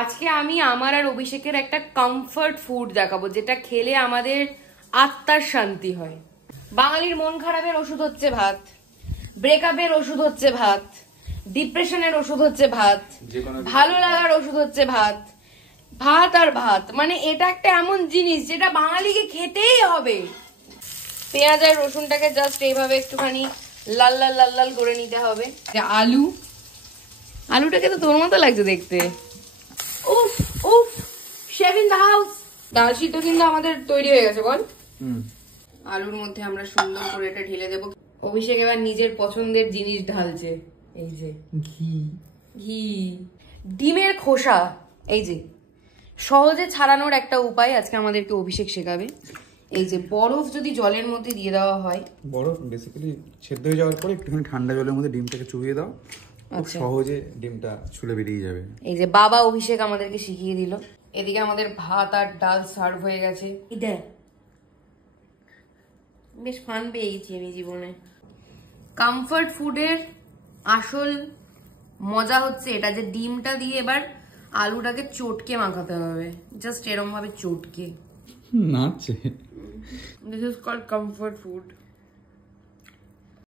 আজকে আমি আমার আর অভিষেকের একটা কমফর্ট ফুড দেখাবো, যেটা খেলে আমাদের আত্মার শান্তি হয়। বাঙালির মন খারাপের ওষুধ হচ্ছে ভাত, ব্রেকআপের ওষুধ হচ্ছে ভাত, ডিপ্রেশনের ওষুধ হচ্ছে ভাত, ভালো লাগার ওষুধ হচ্ছে ভাত। ভাত আর ভাত মানে এটা একটা এমন জিনিস যেটা বাঙালিকে খেতেই হবে। পেঁয়াজ আর রসুনটাকে জাস্ট এইভাবে একটুখানি লাল লাল লাল লাল করে নিতে হবে। আলুটাকে তো তোর মতো লাগছে দেখতে। উফ উফ, শেফ ইন দ্য হাউস। ডাল সিদ্ধ কিন্তু আমাদের তৈরি হয়ে গেছে, বল। আলুর মধ্যে আমরা সুন্দর করে এটা ঢেলে দেবো। অভিষেক এবার নিজের পছন্দের জিনিস ঢালছে, এই যে ঘি। ডিমের খোসা এই যে সহজে ছাড়ানোর একটা উপায় আজকে আমাদেরকে অভিষেক শেখাবে। এই যে বরফ যদি জলের মধ্যে দিয়ে দেওয়া হয়, বরফ বেসিক্যালি সেদ্ধ হয়ে যাওয়ার পরে একটুখানি ঠান্ডা জলের মধ্যে ডিমটাকে চুবিয়ে দাও, খুব সহজে ডিমটা ছুলে বেরিয়ে যাবে। এই যে বাবা অভিষেক আমাদেরকে শিখিয়ে দিল। এদিকে আমাদের ভাত আর ডাল সার্ভ হয়ে গেছে। এটা বেশ ফান পেয়ে গেছি আমি জীবনে। কমফর্ট ফুডের আসল মজা হচ্ছে এটা যে ডিমটা দিয়ে এবার আলুটাকে চটকে মাখাতে হবে, জাস্ট এরকম ভাবে চটকে। নাচে। This is called comfort food.